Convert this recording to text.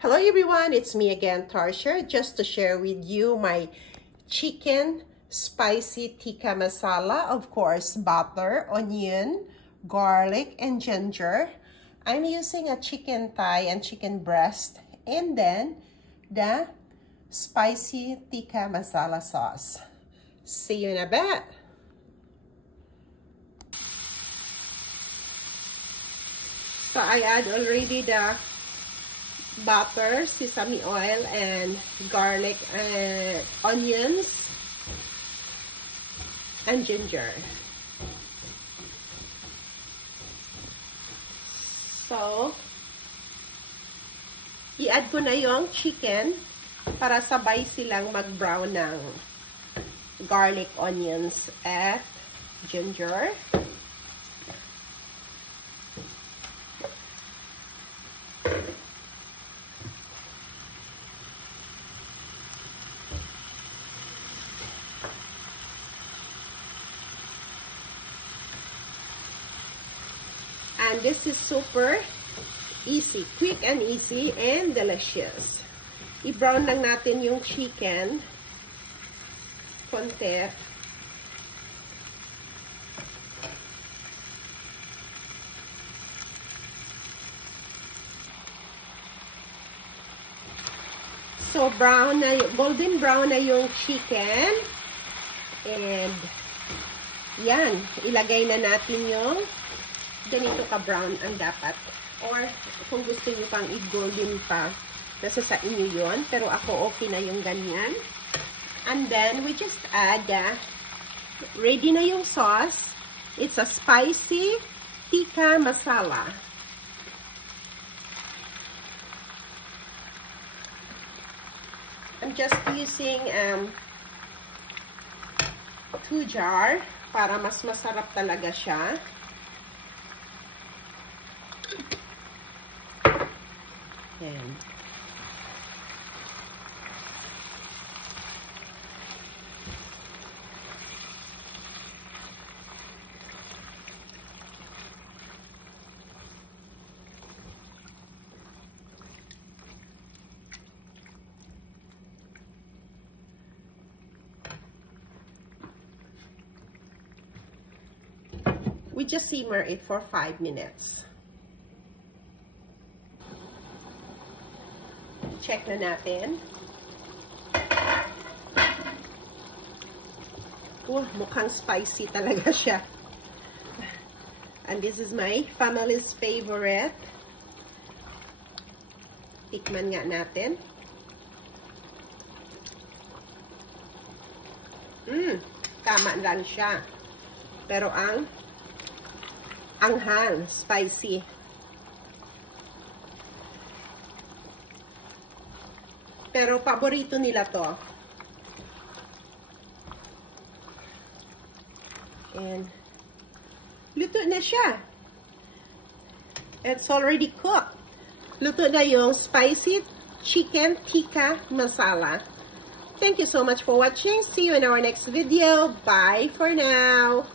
Hello everyone, it's me again, Tarsha, just to share with you my chicken spicy tikka masala. Of course, butter, onion, garlic, and ginger. I'm using a chicken thigh and chicken breast, and then the spicy tikka masala sauce. See you in a bit. So I add already the butter, sesame oil, and garlic, onions, and ginger. So, i-add ko na yung chicken para sabay silang mag-brown ng garlic, onions, at ginger. And this is super easy, quick and easy and delicious. I-brown lang natin yung chicken konti. So brown na, golden brown na yung chicken. And yan, ilagay na natin yung ganito ka-brown ang dapat. Or, kung gusto nyo pang i-golden pa, nasa sa inyo yun. Pero ako, okay na yung ganyan. And then, we just add, ready na yung sauce. It's a spicy tikka masala. I'm just using 2 jar para mas masarap talaga siya. And we just simmer it for 5 minutes. Check na natin. Mukhang spicy talaga siya. And this is my family's favorite. Tikman nga natin. Tama lang siya. Pero ang anghang, spicy. Pero paborito nila to. And luto na siya. It's already cooked. Luto na yung spicy chicken tikka masala. Thank you so much for watching. See you in our next video. Bye for now.